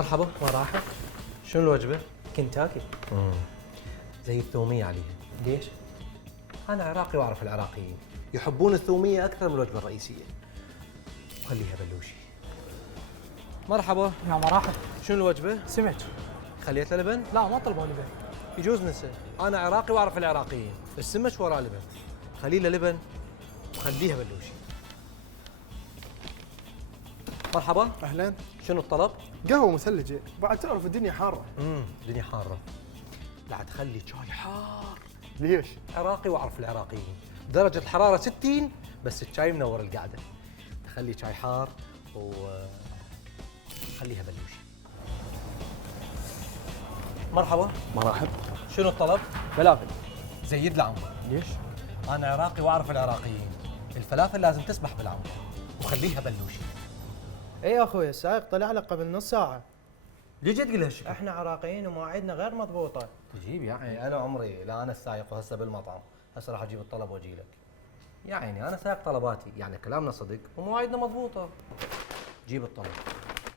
مرحبا. مرحبا. شنو الوجبة؟ كنتاكي. زي الثومية عليها. ليش؟ أنا عراقي وأعرف العراقيين يحبون الثومية أكثر من الوجبة الرئيسية. خليها بلوشي. مرحبا. يا مرحبا. شنو الوجبة؟ سمك. خليتها لبن؟ لا ما طلبوا لبن. يجوز ننسى، أنا عراقي وأعرف العراقيين، السمك وراه لبن. خلي له لبن وخليها بلوشي. مرحبا. اهلا. شنو الطلب؟ قهوه مثلجه، بعد تعرف الدنيا حاره. الدنيا حارة. لا تخلي شاي حار. ليش؟ عراقي واعرف العراقيين، درجة الحرارة 60 بس الشاي منور القعدة. خلي شاي حار خليها بلوشي. مرحبا. مرحب. شنو الطلب؟ فلافل. زيد العنبر. ليش؟ أنا عراقي واعرف العراقيين، الفلافل لازم تسبح بالعنبر وخليها بلوشي. اي يا اخوي السائق طلع لك قبل نص ساعة. ليش تقول هالشيء؟ احنا عراقيين ومواعيدنا غير مضبوطة. تجيب يا عيني، أنا عمري لا أنا السائق وهسه بالمطعم، هسه راح أجيب الطلب وأجي لك. يا عيني أنا سائق طلباتي، يعني كلامنا صدق ومواعيدنا مضبوطة. جيب الطلب.